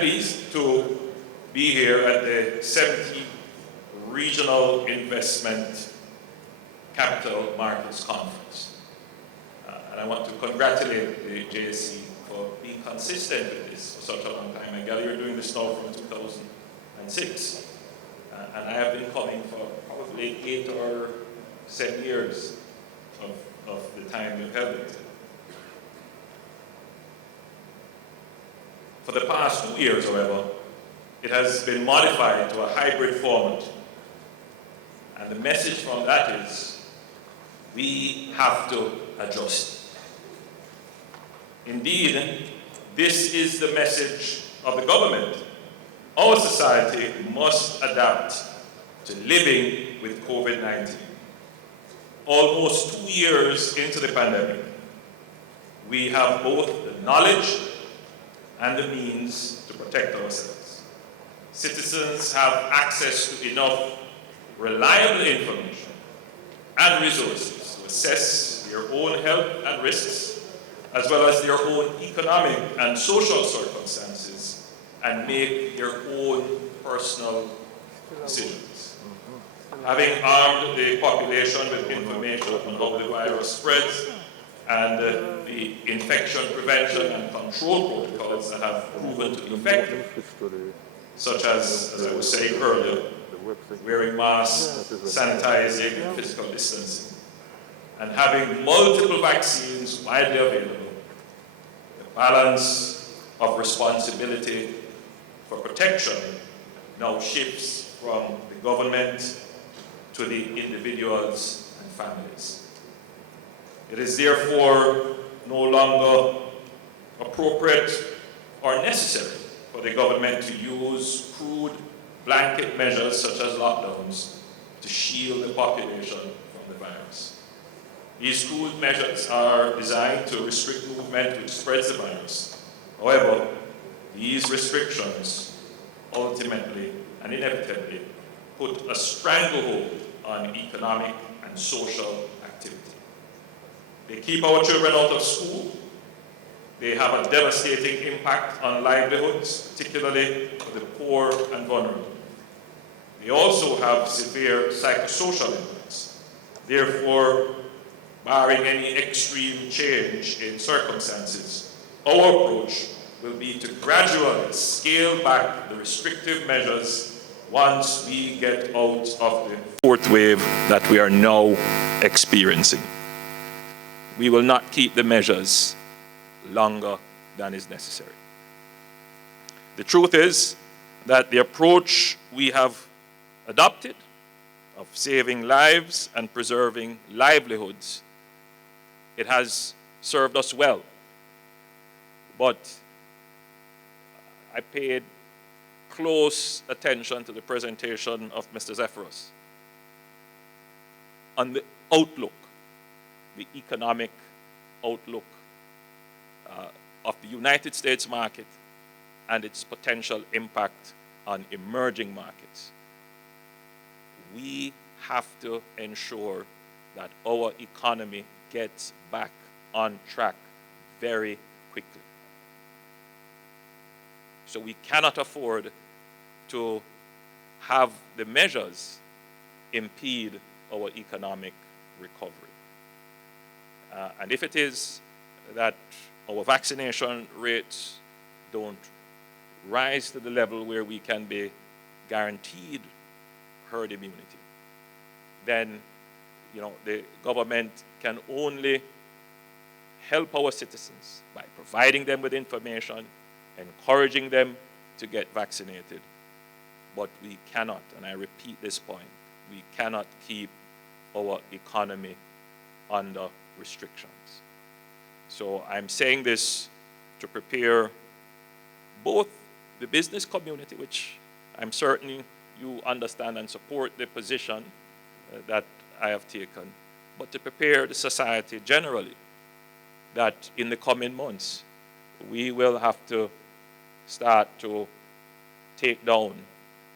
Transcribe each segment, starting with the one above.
pleased to be here at the 70th Regional Investment Capital Markets Conference. And I want to congratulate the JSC for being consistent with this for such a long time. I gather you're doing this now from 2006. And I have been coming for probably 8 or 7 years of the time you've held it. For the past 2 years, however, it has been modified to a hybrid format. And the message from that is, we have to adjust. Indeed, this is the message of the government. Our society must adapt to living with COVID-19. Almost 2 years into the pandemic, we have both the knowledge and the means to protect ourselves. Citizens have access to enough reliable information and resources to assess their own health and risks, as well as their own economic and social circumstances, and make their own personal decisions. Having armed the population with information on how the virus spreads and the infection prevention and control protocols that have proven to be effective, such as I was saying earlier, wearing masks, sanitizing, and physical distancing, and having multiple vaccines widely available, the balance of responsibility for protection now shifts from the government to the individuals and families. It is therefore no longer appropriate or necessary for the government to use crude blanket measures such as lockdowns to shield the population from the virus. These crude measures are designed to restrict movement which spreads the virus. However, these restrictions ultimately and inevitably put a stranglehold on economic and social activity. They keep our children out of school. They have a devastating impact on livelihoods, particularly for the poor and vulnerable. They also have severe psychosocial impacts. Therefore, barring any extreme change in circumstances, our approach will be to gradually scale back the restrictive measures once we get out of the fourth wave that we are now experiencing. We will not keep the measures longer than is necessary. The truth is that the approach we have adopted of saving lives and preserving livelihoods, it has served us well. But I paid close attention to the presentation of Mr. Zephyrus on the outlook, the economic outlook of the United States market and its potential impact on emerging markets. We have to ensure that our economy gets back on track very quickly. So we cannot afford to have the measures impede our economic recovery. And if it is that our vaccination rates don't rise to the level where we can be guaranteed herd immunity, then the government can only help our citizens by providing them with information, encouraging them to get vaccinated. But we cannot, and I repeat this point, we cannot keep our economy under restrictions. So I'm saying this to prepare both the business community, which I'm certain you understand and support the position that I have taken, but to prepare the society generally that in the coming months we will have to start to take down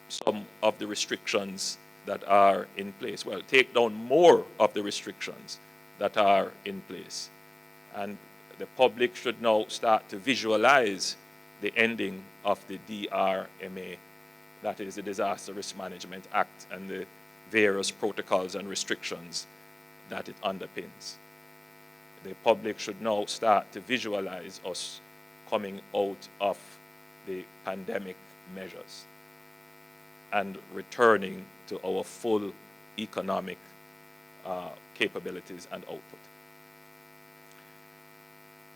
some of the restrictions that are in place. Well, take down more of the restrictions that are in place. And the public should now start to visualize the ending of the DRMA, that is the Disaster Risk Management Act, and the various protocols and restrictions that it underpins. The public should now start to visualize us coming out of the pandemic measures and returning to our full economic capabilities and output.